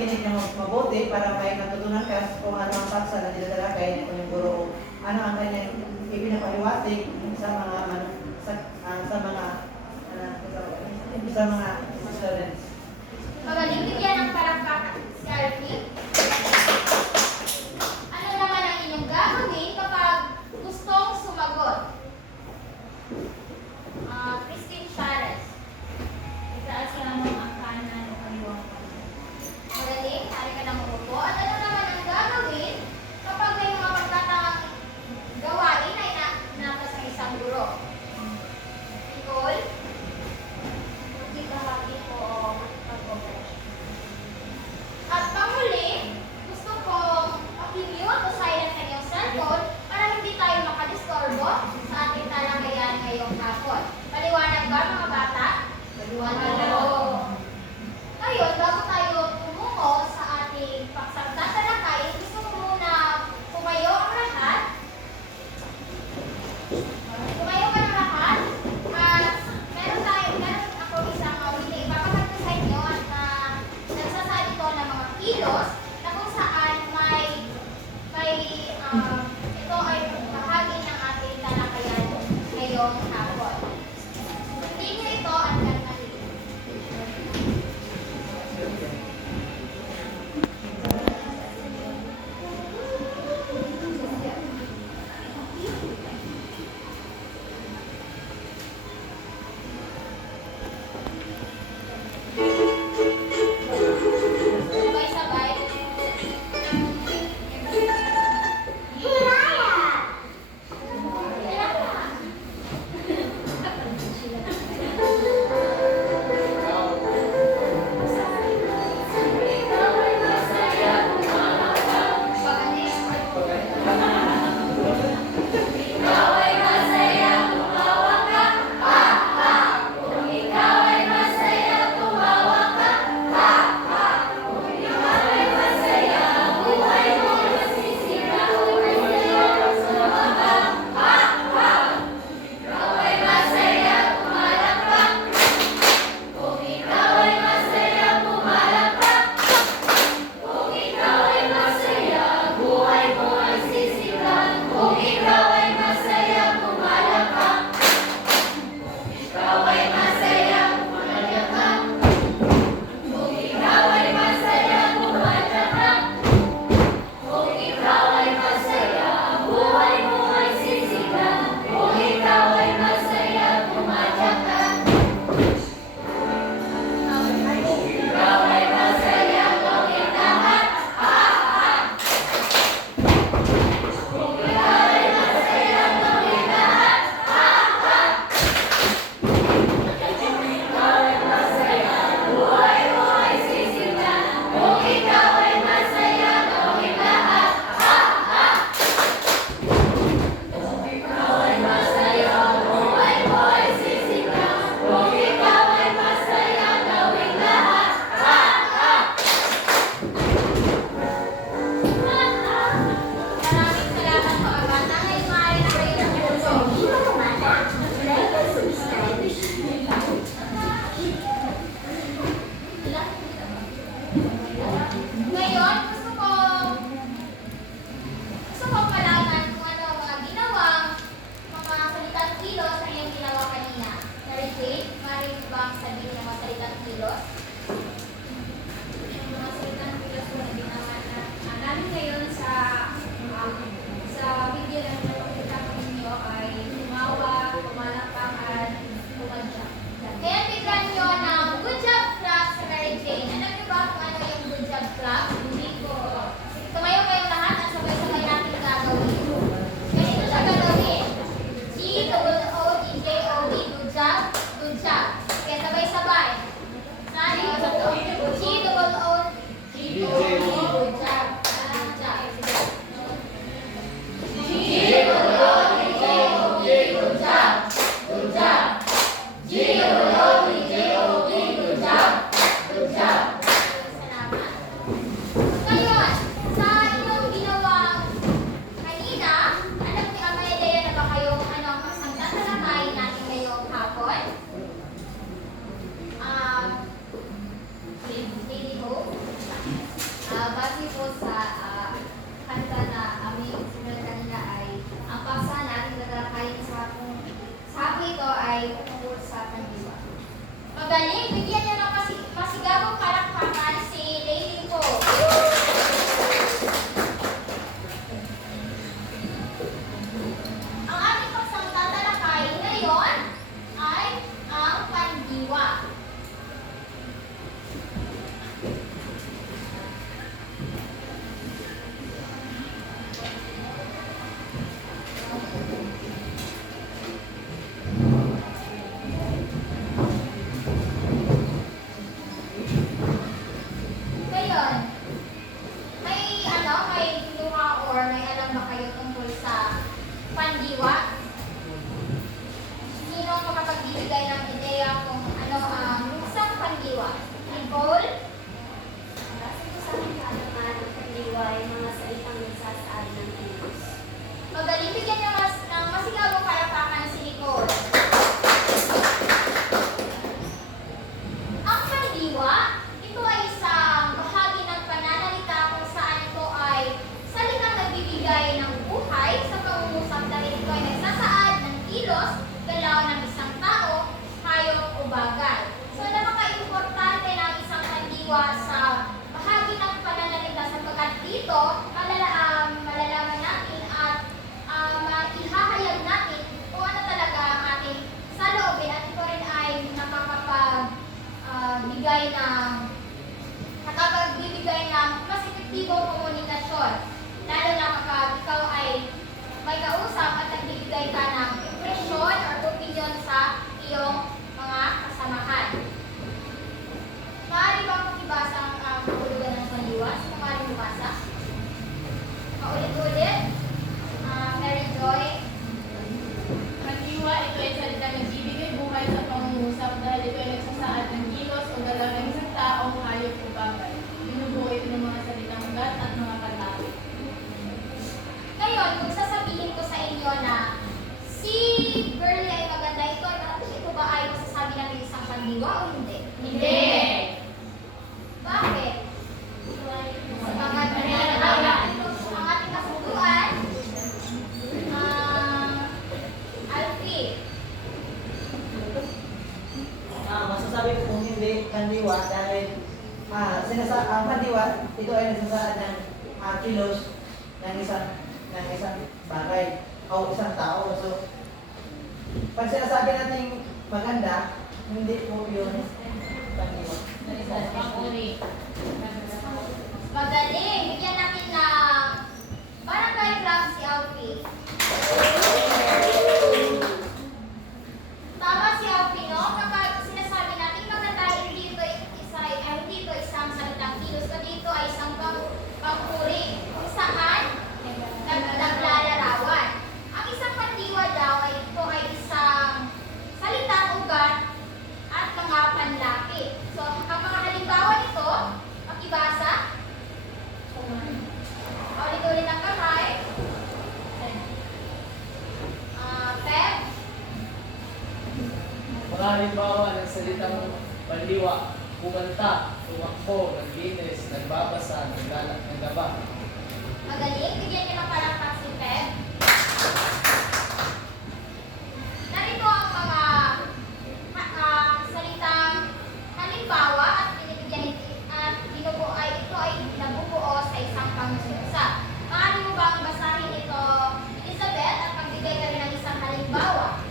makinig ng mabuti para may natutunan ka kung ano ang paksa na dinadala kay ng guro. Ano ang kanyang ipinapahiwatig sa mga students. Magaling bigyan ng palakpakan. Scarfie. Ano naman ang inyong gagawin kapag gustong sumagot? Christine Charles. Itaas lang ang kanan o kaliwang kamay. Magaling, hari ka ng umupo. At ano naman ang gagawin kapag may mga pagkatang gawain ay nasa sa isang guro? Nicole? Magbibahagi po o mag-cooperation. At panghuli, gusto kong pakimute o silent ang iyong cellphone para hindi tayo makadisturbo sa ating talakayan ngayong hapon. Paliwanag ba mga bata? Paliwanag. Ngayon, bago tayo tumungo sa ating paksang tatalakayin, gusto ko muna pumayo ang lahat. Pumayo ka ng lahat. At meron ako isang wili. Ipapakita ko sa inyo at nagsasabi ko ng mga kilos na kung saan ito ay bahagi ng ating talakayan ngayong hapon. Hindi nyo ito at gagawin. Sabay-sabay. Maraming salamat mga bata. Ngayon maaari na kayo ng tulong. Ngayon, gusto ko malaman kung ano ang mga ginawang mga salitang kilos na iyong ginawa kanina. Mary Jane, maaari mo bang sabihin ng mga salitang kilos? Yung mga salitang kilos po na ginawa namin ngayon sa video na pinapakita ko ninyo ay tumawa, pumalakpakan, pumadyak. Kaya bigyan nyo ng good job clap sa Mary Jane. Alam niyo ba kung ano yung good job clap? Hindi ko. Tumayo kayong lahat at sabay-sabay natin gagawin. Ganito siya gagawin. G-O-O-D-J-O-D. Good job. Good job. Kaya sabay-sabay. Sali pandiwa sa bahagi ng pananalita sapagkat dito malalaman natin at maihahayag natin kung ano talaga ang ating saloobin at ito rin ay nakapagbibigay ng mas epektibong komunikasyon. Lalo na kapag ikaw ay may kausap at nagbibigay ka ng impresyon or opinion sa iyong mga kasamahan. Maaari bang makibasa ang kahulugan ng pandiwa? Sino maaari mabasa? Paulit-ulit. Mary Joy. Pandiwa, ito ay salitang nagbibigay buhay sa pangungusap dahil ito ay nagsasaad ng kilos o galaw ng isang tao, hayop o bagay. Binubuo ito ng mga salitang ugat at mga kalapit. Ngayon, kung sasabihin ko sa inyo na si Girlie ay maganda, ito ba ay masasabi natin isang pandiwa o hindi? Hindi! Bakit? Sa mga ang ating kasunduan, Alfie. Masasabi ko kung hindi pandiwa dahil ang pandiwa, ito ay nagsasaad ng kilos ng isang bagay o isang tao. So, pag sinasabi natin maganda, hindi po yun pandiwa. Panguri. Magaling! Bigyan natin ng barangay club si Alfie. Tama si Alfie, no? Kapag sinasabi natin maganda, hindi ito isang salitang kilos, kundi ito ay isang pangpuri. Kung saan, naglalarawan. Ang isang pandiwa daw ay ito ay isang salitang ugat at mga panlapit. So, ang mga halimbawa nito, makibasa. Ulit-ulit ang kamay. Pep. Mga halimbawa ng salitang pandiwa, kumanta, tumakbo, naglinis, nagbabasa, naglaba. Magaling. Bigyan niyo ng palakpak si Pep. Narito ang mga salitang halimbawa at binibigyan at ito ay nabubuo sa isang pangungusap. Maaari mo bang basahin ito, Elizabeth, at magbigay ka rin ng isang halimbawa?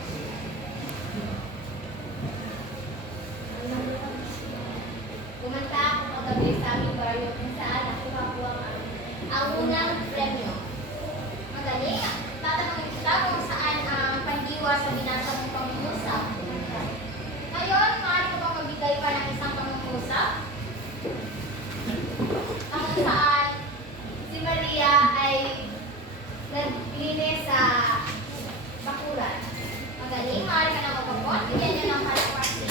Kumanta ako kagabi sa aming baryo kung saan nakuha ko ang unang premyo. Magaling. Tatanungin kita kung saan ang pandiwa sa binasa mong pangungusap. Ngayon, maaari ko bang magbigay pa ng isang pangungusap? Ang saan si Maria ay naglinis sa bakuran. Magaling. Maaari ka na magpapot. Bigyan niyo ng palakpasin.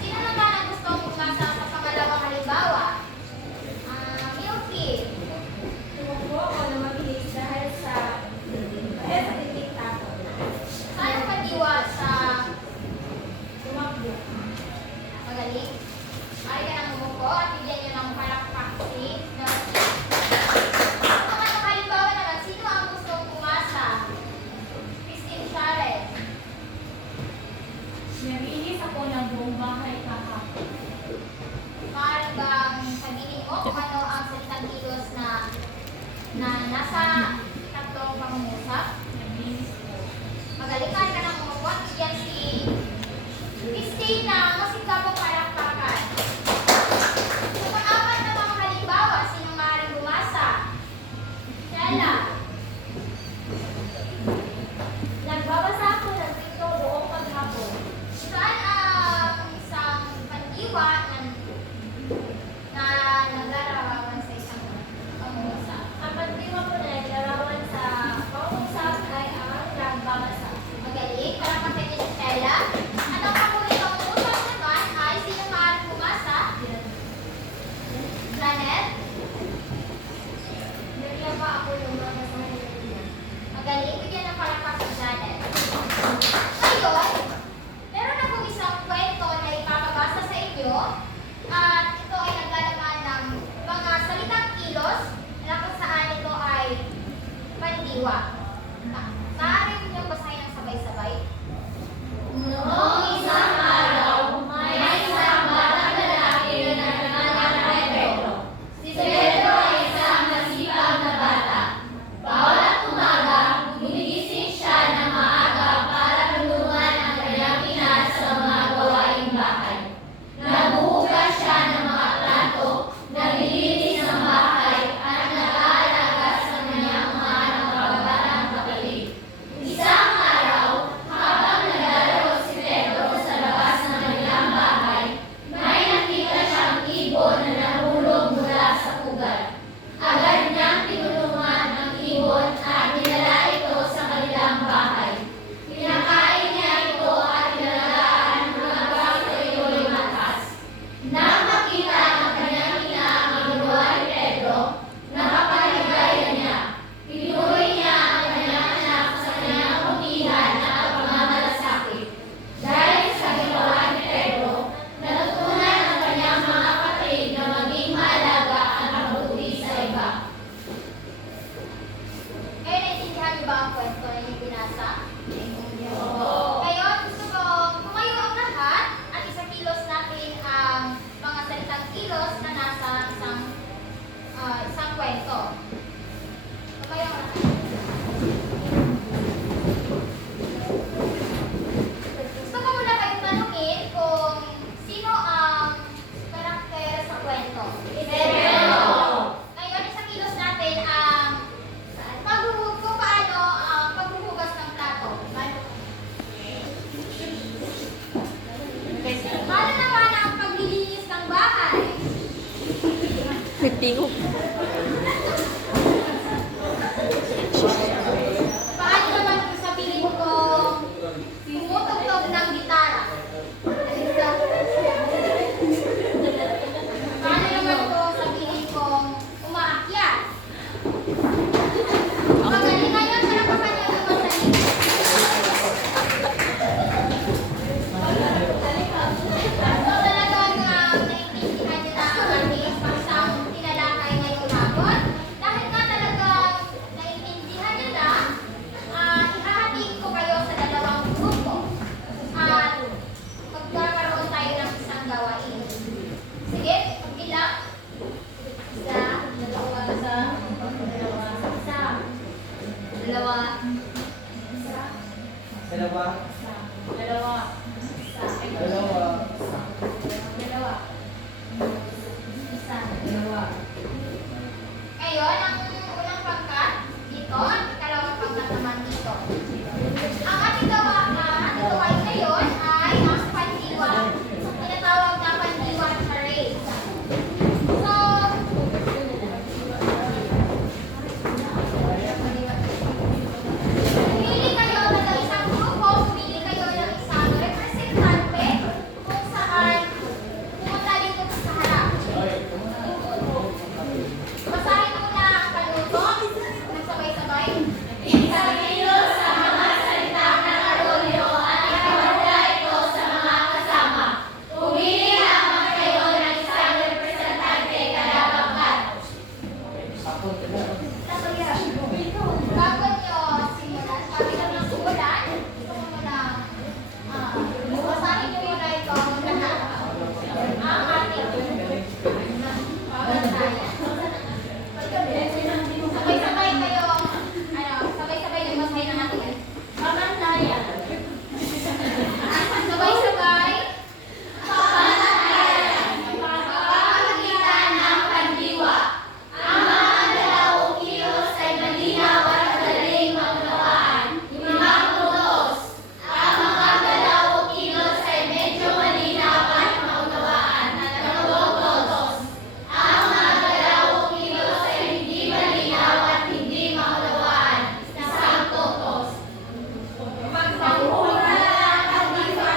Sino naman ang gustong bumasa sa pangalawang halimbawa? Milky. Tumakbo ako na mabilis dahil sa titik tapo. Saan ang pandiwa sa Tumakbo. magaling? Maaari ka nang umupo at bigyan niyo ng palakpasin. Sa pangalawang halimbawa naman, sino ang gustong bumasa? Christine Charles. Narinis ako ng buong bahay kahapon. Maaari bang sabihin mo kung ano ang salitang kilos na nasa tatlong pangungusap? Narinis ko. Magaling. Maaari ka nang umupo at bigyan si Christine ng masigabong palakpakan. Sa pang-apat na mga halimbawa, sino maaaring bumasa? Stella. Nagbabasa ako ng pito buong paghapon. Saan ang isang pandiwa na naglarawan sa isang pangungusap? Ang pagdiwa ko na naglarawan May tingog. Paano naman kung sabihin ko tumutugtog ng gitara? Alisa? Paano naman kung sabihin ko umaakyat? Magaling ngayon, talapakan niyo yung masalit. So talagang naiintindihan niyo na ang ating paksang tinalakay ngayong hapon. Dahil nga talagang naiintindihan niyo na, ihahatiin ko kayo sa dalawang grupo. At magkakaroon tayo ng isang gawain. Sige, pag-ilang. Isa, dalawa, isa, dalawa, isa, Dalawa. Dalawa. Ngayon, ang unang pangkat dito, at ikalawang pangkat naman dito. Ang ating gawain ngayon ay ang pandiwa. Tinatawag na pandiwa charade. So, pumili kayo ng isang grupo, pumili kayo ng isang representante kung saan pumunta dito sa harap. Basahin muna ang panuto. Nagsabay-sabay. Isang kilo sa mga salita ng arolyo at ipamula ito sa mga kasama. Pumili lamang kayo ng isang representante kada pangkat. Bago nyo simulan, bago nyo simulan, gusto ko muna, basahin nyo muna ito muna. Ang ating basahin. Sabay-sabay kayo, sabay-sabay yung basahin ng ating pamantayan. Sabay-sabay. Pamamagitan ng pandiwa. Ang mga dalawang kilos ay malinaw at madaling maunawaan. 5 puntos. Ang mga dalawang kilos ay medyo malinaw at maunawaan. 2 puntos. Ang mga dalawang kilos ay hindi malinaw at hindi maunawaan. 1 puntos. Pagpanghula ang pandiwa.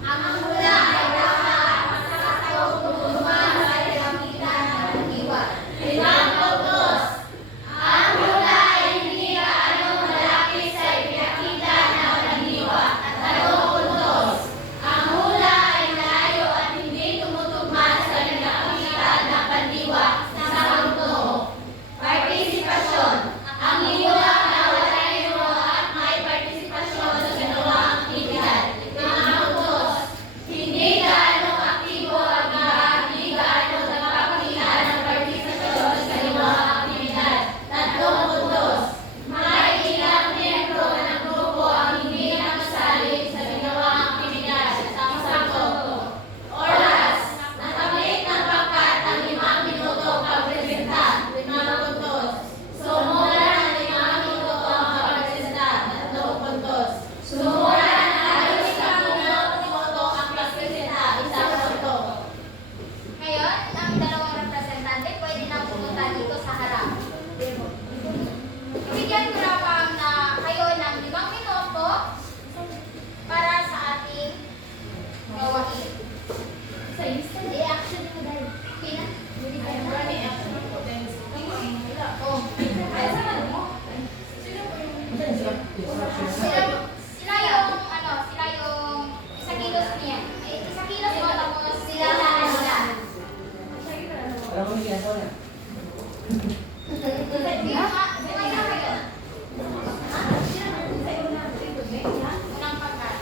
Ang hula ay dapat masasakop tumutuman sa pamamagitan ng pandiwa. 5 puntos. Ang hula ay hindi gaano malapit sa ipinakita ng pandiwa. 3 puntos. Ang hula ay malayo at hindi tumutugma sa pinakita ng pandiwa. 10. Partisipasyon. Ang hula na wala ito at may partisipasyon sa ginawang aktibidad. 5 puntos. Hindi gaano aktibo ang iba, hindi gaano nagpapakita ng partisipasyon sa ginawang aktibidad. 3 puntos. May ilang miyembro ng grupo ang hindi nakasali sa ginawang aktibidad. 10. Oras. Nakamit ng pangkat ang 5 minuto pagpresenta. 5 puntos. Sumura ng 5 minuto ang pagpresenta. 3 puntos. Sumura ng halos 10 minuto ang pagpresenta. 1 punto. Ngayon, ang dalawang representante pwede na pumunta dito sa harap. Ibigyan ko lamang na kayo ng 5 minuto para sa ating gawain. Sa instant reaction mo dahil. Pina? Oh. Ay, saan mo? Sila yung, sila yung isang kilos niya. Isang kilos mo, tapos sila na. Alam mo yung ginagawa niya? Unang pangkat.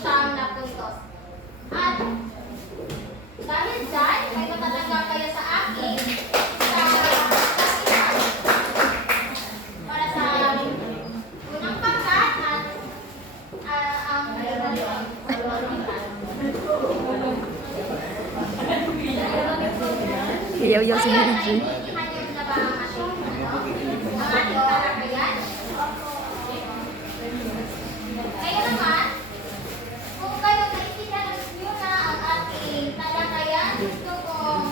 siyam na puntos. At dahil dyan, may matatanggap kayo sa akin sa para sa unang pangkat at ang Yaw-yaw si Mary G. Hanyog na ba ang ating talakayan? Ngayon naman, kung kayo naintindihan nyo na ang ating talakayan, gusto kong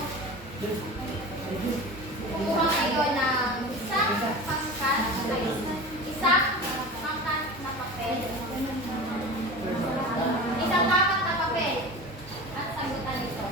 kumuha kayo ng isang pangkat na papel. Isang papat na papel at sagutan ito.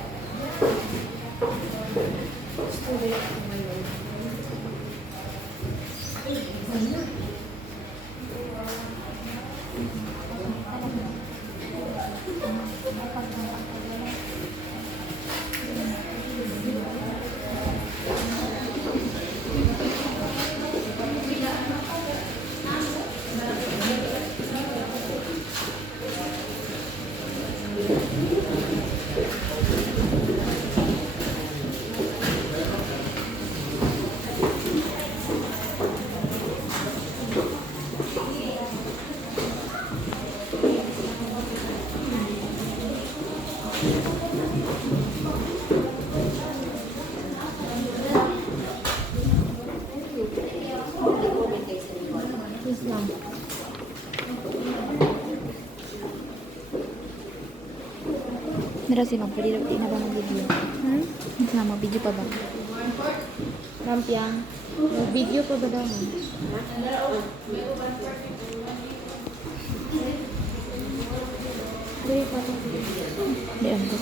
Please lang. Nara si Ma'am, pwede na ba mag-video? Mas na, mag-video pa ba? Rampiang, mag-video pa ba daw? Dili pa ito. Di ang ko.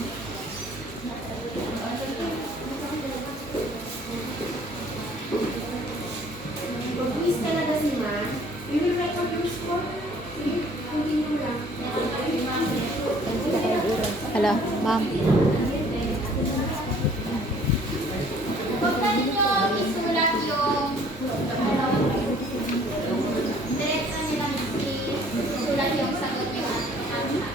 Mag-quiz talaga si Ma. We will record your score. Sige, continue lang. Hello, Ma'am. Huwag na ninyo isulat yung diretso nilang isulat yung sagot yung answer.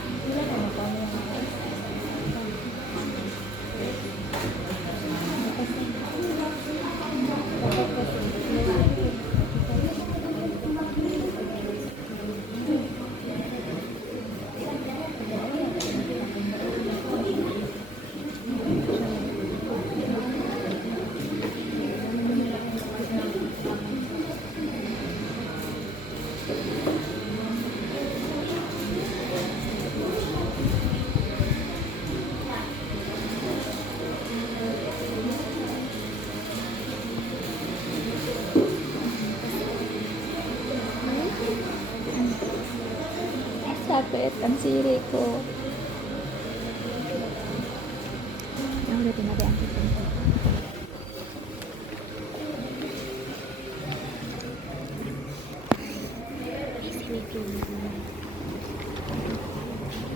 Sakit ang siri ko. Ang ulit tinabi ang kita.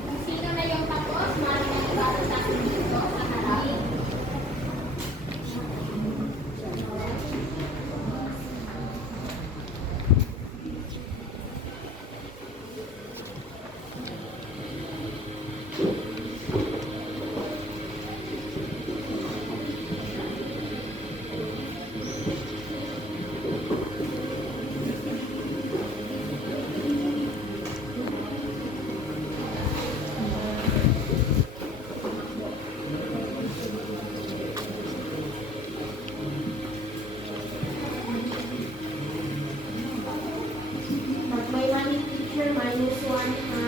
Kung sino na yung tapos, maaari na ibasa sa akin dito sa harap. Pag may money teacher, minus 1 ha.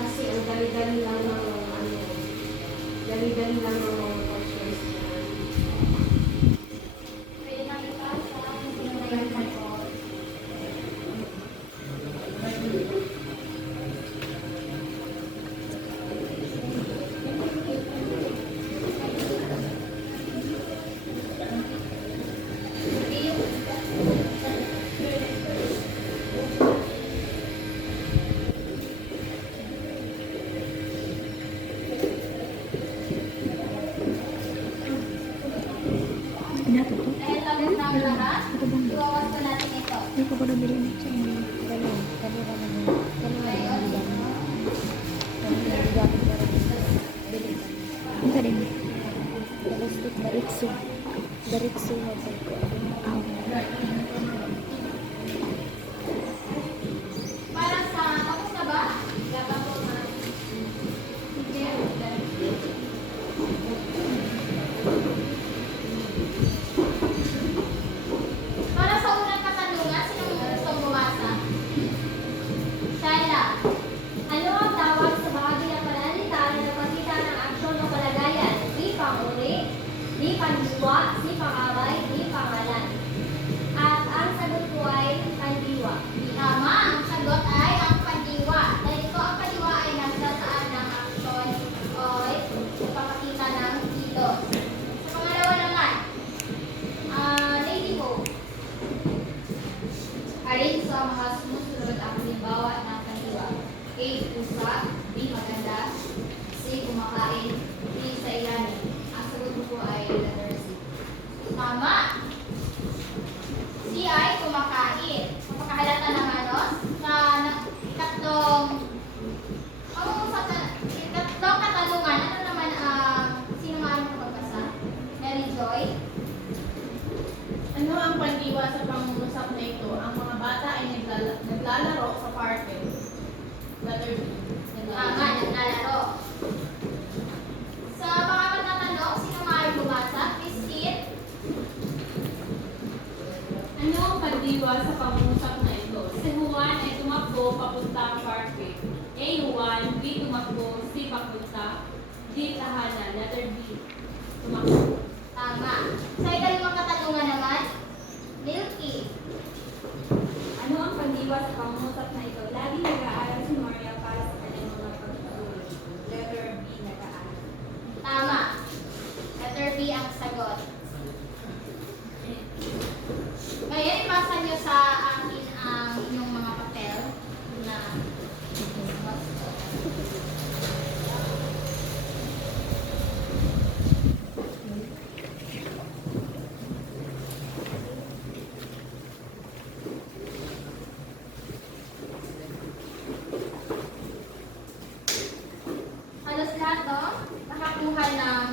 Kasi ang dali-dali lang ng dali-dali lang ng mga questions na. Pwede na ibasa kung sino na yung tapos. Ano to? Dahil tapos na ang lahat, iwawas ko natin ito. Hindi ko pa nabili na siya. Ngayon, Ang ka din. Daritso. Daritso na ko. Para sa, tapos na ba? Dapat po na. Para sa unang katanungan, sino gustong bumasa? Shaila. Ano ang tawag sa bahagi ng pananalita na nagpakita ng aksyon o kalagayan? Di panguli, di pandiwa, di pangaway, di pangalan. At ang sagot ko ay pandiwa. Tama, ang sagot ay ang pandiwa. Dahil ito ang pandiwa ay nagsasaan ng aksyon o ipapakita ng kilos. Sa pangalawa naman, Lady Ho. Alin sa mga sumusunod ang halimbawa ng pandiwa? A. Pusa, B. Maganda, C. Kumakain, D. Sa ilalim. Ang sagot ko ay letter C. Tama! Si ay kumakain. Mapakahalata ng ano? Tatlong katanungan. Ano naman sino maaari magbasa? Mary Joy? Ano ang pandiwa sa pangungusap na ito? Ang mga bata ay naglalaro sa parke. Letter B. Tama, naglalaro. Sa mga pagtatanong, sino maaari bumasa? Christine? Ano ang pandiwa sa pangungusap na ito? Si Juan ay tumakbo papunta ang parke. A. Juan, B. Tumakbo, C. Papunta, D. Tahanan. Letter B. Tumakbo. Tama. Sa ikalimang katanungan naman, Milky. Ano ang pandiwa sa pangungusap na ito? Laging nag-aaral si Maria para sa kanyang mga pagtutulog. Letter B, nag-aaral. Tama. Letter B ang sagot. Ngayon, ipasa nyo sa akin ang inyong mga papel na halos lahat, no? Nakakuha ng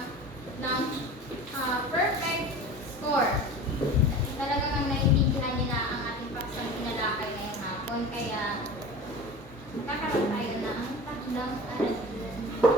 perfect score. Talagang ang naiintindihan niyo na ang ating paksang pinalakay ngayong hapon. Kaya, magkakaroon tayo ng tatlong aralin.